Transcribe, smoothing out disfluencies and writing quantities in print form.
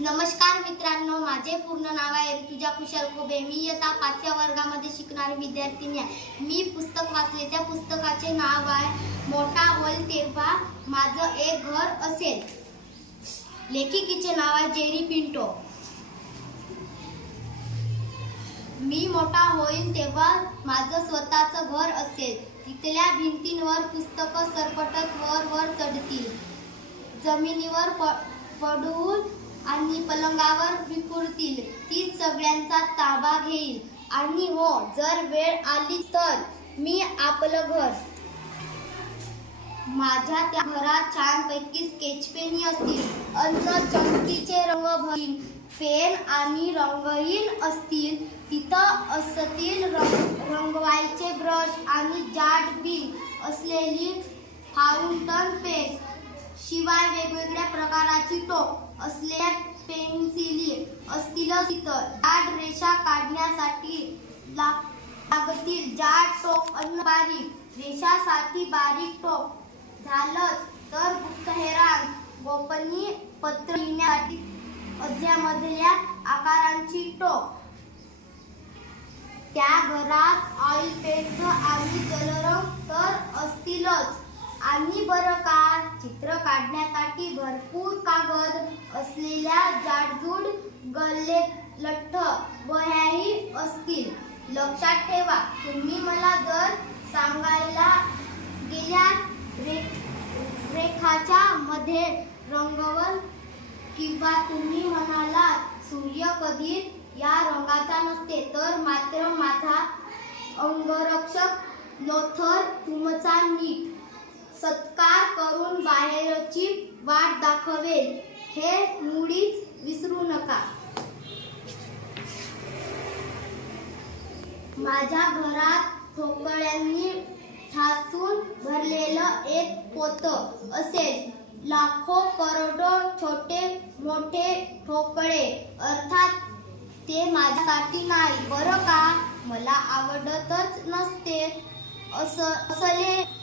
नमस्कार मित्रांनो, माझे पूर्ण नाव आहे ऋतुजा कुशल खोबे. मी इयत्ता 5व्या वर्गामध्ये शिकणारी विद्यार्थिनी आहे. मी पुस्तक वाचले. त्या पुस्तकाचे नाव आहे मोठा होईल तेव्हा माझं एक घर असेल. लेखिकेचे नाव आहे जेरी पिंटो. मी मोठा होईन तेव्हा माझं स्वतःचं घर असेल. तिथल्या भिंतींवर पुस्तकं सरपटत वर वर चढतील. जमिनीवर पडून आणि पलंगावर विखुरतील. ती सगळ्यांचा ताबा घेईल. आणि हो, जर वेळ आली तर मी आपलं घर. माझ्या त्या घरात छानपैकी स्केचपेनही असतील. अन्न चमकीचे रंग भरील पेन आणि रंगहीन असतील. तिथं असतील रंगवायचे ब्रश आणि जाड बीम असलेली फाउंटन पेन. शिवाय वेगवेगळ्या प्रकारची टोक असलेल्या पेन्सिली असतीलच. तिथं जाड रेषा काढण्यासाठी लागतील जाड टोक अन्न बारीक रेषासाठी बारीक टोक. झालंच तर गुप्तहेरात गोपनीय पत्र लिहिण्यासाठी अधल्यामधल्या आकारांची टोक. त्या घरात ऑइल पेंट आणि कलरंग तर असतीलच. आणि बरं का, चित्र काढण्यासाठी भरपूर कागद असलेल्या जाडजूड गल्लेलठ्ठ वह्याही असतील. लक्षात ठेवा, तुम्ही मला जर सांगायला गेल्यात रेखाच्या मध्ये रंगवल किंवा तुम्ही म्हणालात सूर्य कधी या रंगाचा नसते, तर मात्र माझा अंगरक्षक लोथर तुमचा नीट सत्कार करून बाहेरची वाट दाखवेल. हे मुळीच विसरू नका. माझ्या घरात ठोकळ्यांनी ठासून भरलेलं एक पोतं असेल. लाखो करोडो छोटे मोठे ठोकळे. अर्थात ते माझ्यासाठी नाही बरं का, मला आवडतच नसते असले